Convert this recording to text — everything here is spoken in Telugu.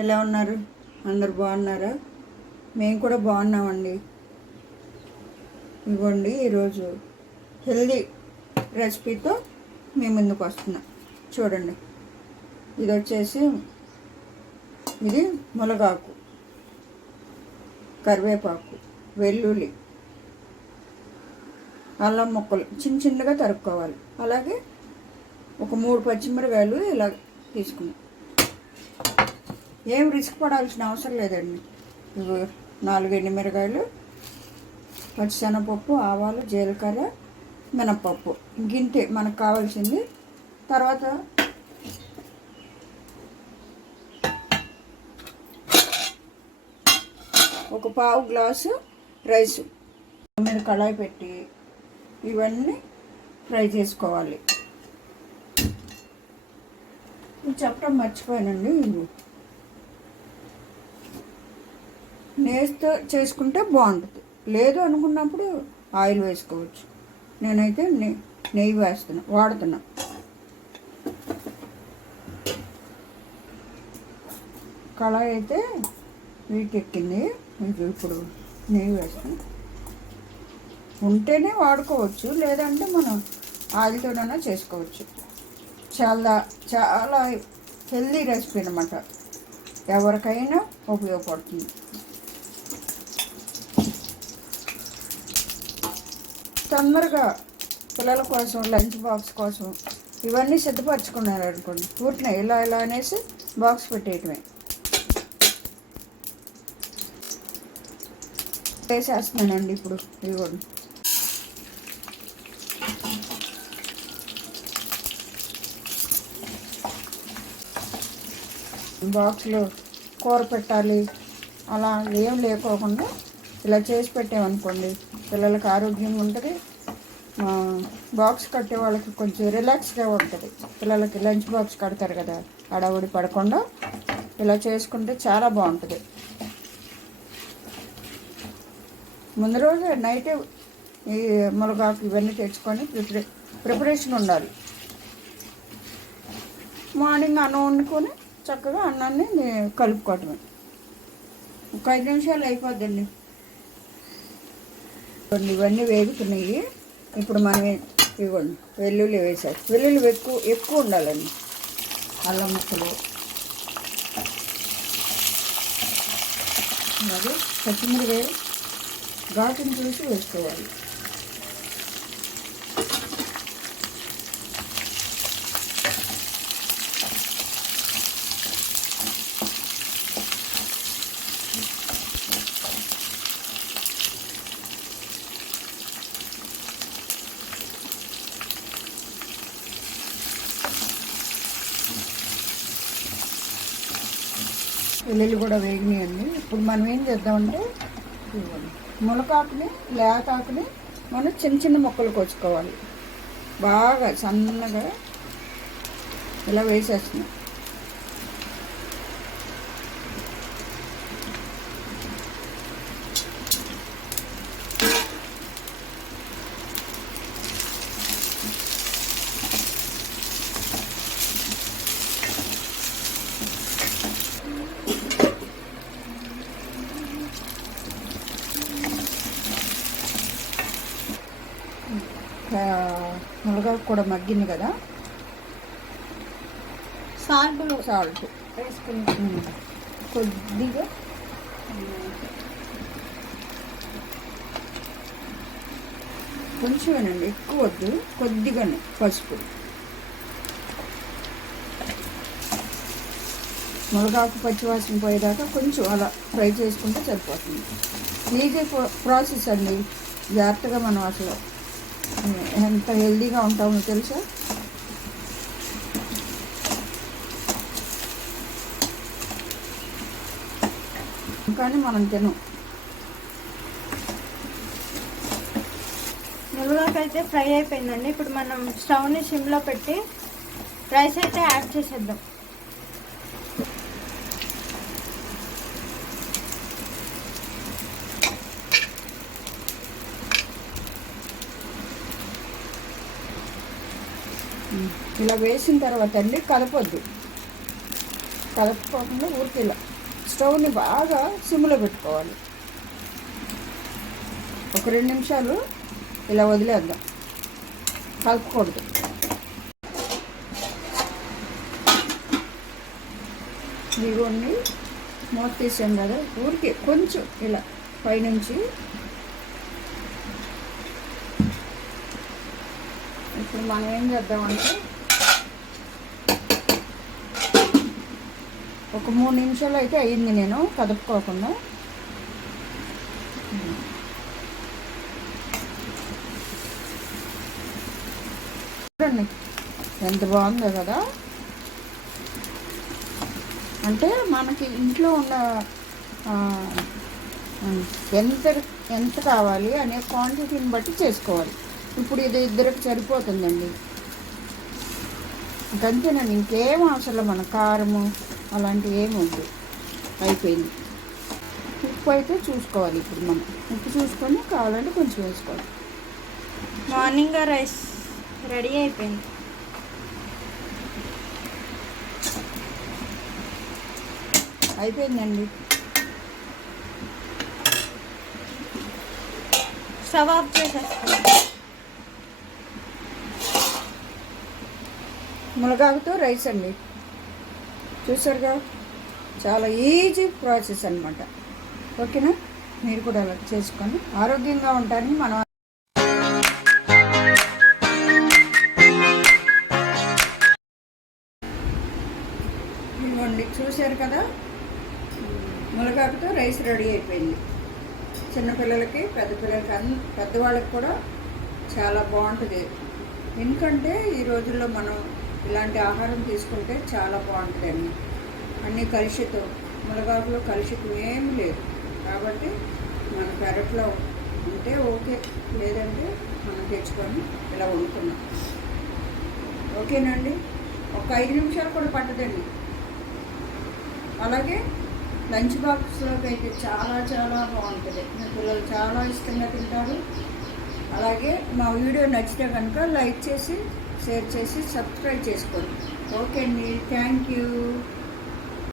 ఎలా ఉన్నారు? అందరు బాగున్నారా? మేము కూడా బాగున్నామండి. ఇవ్వండి ఈరోజు హెల్దీ రెసిపీతో మీ ముందుకు వస్తున్నాం. చూడండి. ఇది వచ్చేసి ఇది మునగాకు కరివేపాకు వెల్లుల్లి అల్లం ముక్కలు చిన్న చిన్నగా తరుక్కోవాలి. అలాగే ఒక మూడు పచ్చిమిరకాయలు ఇలా తీసుకున్నాం ఏం రిస్క్ పడాల్సిన అవసరం లేదండి. ఇవి నాలుగు ఎండుమిరకాయలు పచ్చిశనగపప్పు ఆవాలు జీలకర్ర మినప్పప్పు. గింటే మనకు కావాల్సింది. తర్వాత ఒక పావు గ్లాసు రైసు. మీద కళాయి పెట్టి ఇవన్నీ ఫ్రై చేసుకోవాలి. చెప్పడం మర్చిపోయానండి. ఇది నేస్తో చేసుకుంటే బాగుంటుంది. లేదు అనుకున్నప్పుడు ఆయిల్ వేసుకోవచ్చు. నేనైతే నె- నెయ్యి వేస్తున్నా వాడుతున్నా. కళాయి అయితే వీటెక్కింది ఇది ఇప్పుడు నెయ్యి వేస్తాను ఉంటేనే వాడుకోవచ్చు లేదంటే మనం ఆయిల్తోనైనా చేసుకోవచ్చు. చాలా చాలా హెల్దీ రెసిపీ అనమాట ఎవరికైనా ఉపయోగపడుతుంది. తొందరగా పిల్లల కోసం లంచ్ బాక్స్ కోసం ఇవన్నీ సిద్ధపరచుకున్నారు అనుకోండి. పూర్తిన ఇలా ఇలా అనేసి బాక్స్ పెట్టేయటమే. వేసేస్తున్నానండి ఇప్పుడు ఇవ్వండి బాక్స్లో కూర పెట్టాలి అలా ఏం లేకోకుండా ఇలా చేసి పెట్టామనుకోండి పిల్లలకి ఆరోగ్యంగా ఉంటుంది. బాక్స్ కట్టే వాళ్ళకి కొంచెం రిలాక్స్గా ఉంటుంది. పిల్లలకి లంచ్ బాక్స్ కడతారు కదా అడవుడి పడకుండా ఇలా చేసుకుంటే చాలా బాగుంటుంది. ముందు రోజు నైటే ఈ మునగాకు ఇవన్నీ తెచ్చుకొని ప్రిపరే ప్రిపరేషన్ ఉండాలి. మార్నింగ్ అన్నం వండుకొని చక్కగా అన్నాన్ని కలుపుకోవటమే. ఒక ఐదు నిమిషాలు అయిపోద్దండి. కొన్ని ఇవన్నీ వేగుతున్నాయి. ఇప్పుడు మనం ఇవ్వండి. వెల్లుల్లి వేసారు వెల్లుల్లి ఎక్కువ ఎక్కువ ఉండాలండి. అల్లం ముక్కలు. అలాగే పచ్చిమిరకాయ ఘాటుని చూసి వేసుకోవాలి. వెల్లుల్లి కూడా వేగినాయండి ఇప్పుడు మనం ఏం చేద్దామంటే మునకాకుని లేతాకుని మనం చిన్న చిన్న ముక్కలు కోసుకోవాలి. బాగా సన్నగా ఇలా వేసేస్తున్నాం. ఆ, మునగాకు కూడా మగ్గింది కదా? సాల్ట్. సాల్ట్. వేసుకుని కొద్దిగా. కొంచెమేనండి ఎక్కువ వద్దు. కొద్దిగానే పసుపు. మునగాకు పచ్చివాసన పోయేదాకా కొంచెం అలా ఫ్రై చేసుకుంటే సరిపోతుంది. ఈజీ ప్రాసెస్ అండి. జాగ్రత్తగా మనం అసలు ఎంత హెల్దీగా ఉంటామో తెలుసా? కానీ మనం తినం మునగాకు ఫ్రై అయిపోయిందండి. ఇప్పుడు మనం స్టవ్ని సిమ్లో పెట్టి రైస్ అయితే యాడ్ చేసేద్దాం. ఇలా వేసిన తర్వాత అండి కలపొద్దు. కలపకుండా ఊరికి ఇలా స్టవ్ని బాగా సిమ్లో పెట్టుకోవాలి. ఒక రెండు నిమిషాలు ఇలా వదిలేద్దాం. కలుపుకూడదు ఇదిగోండి మూత తీసాం కదా. ఊరికి కొంచెం ఇలా పైనుంచి ఇప్పుడు మనం ఏం చేద్దామంటే ఒక మూడు నిమిషాలు అయితే అయ్యింది నేను కదుపుకోకుండా. చూడండి ఎంత బాగుందో కదా. అంటే మనకి ఇంట్లో ఉన్న ఎంత ఎంత కావాలి అనే క్వాంటిటీని బట్టి చేసుకోవాలి. ఇప్పుడు ఇది ఇద్దరికి సరిపోతుందండి. అంతేనండి ఇంకేం అవసరం మన కారము అలాంటివి ఏమి వద్దు అయిపోయింది. ఉప్పు అయితే చూసుకోవాలి ఇప్పుడు మనం. ఉప్పు చూసుకొని కావాలంటే కొంచెం వేసుకోవాలి. మార్నింగ్ రైస్ రెడీ అయిపోయింది. అయిపోయిందండి. స్టవ్ ఆఫ్ చేసేస్తాం మునగాకుతో రైస్ అండి. చూసారుగా? చాలా ఈజీ ప్రాసెస్ అనమాట ఓకేనా? మీరు కూడా అలా చేసుకొని ఆరోగ్యంగా ఉంటారని మనం ఇదిగోండి చూశారు కదా? మునగాకుతో రైస్ రెడీ అయిపోయింది. చిన్నపిల్లలకి పెద్ద పిల్లలకి అన్ని పెద్దవాళ్ళకి కూడా చాలా బాగుంటుంది. ఎందుకంటే ఈ రోజుల్లో మనం ఇలాంటి ఆహారం తీసుకుంటే చాలా బాగుంటుంది అన్ని అన్ని కలుషితం మునగాకులో కలుషితం ఏమి లేదు. కాబట్టి మన పెరట్లో ఉంటే ఓకే లేదంటే మనం తెచ్చుకొని ఇలా వండుకున్నాం ఓకేనండి? ఒక ఐదు నిమిషాలు కూడా పట్టదండి. అలాగే లంచ్ బాక్స్లోకి అయితే చాలా చాలా బాగుంటుంది. మీ పిల్లలు చాలా ఇష్టంగా తింటారు. అలాగే మా వీడియో నచ్చితే కనుక లైక్ చేసి షేర్ చేసి సబ్స్క్రైబ్ చేసుకోండి. ఓకే అండి. Thank you.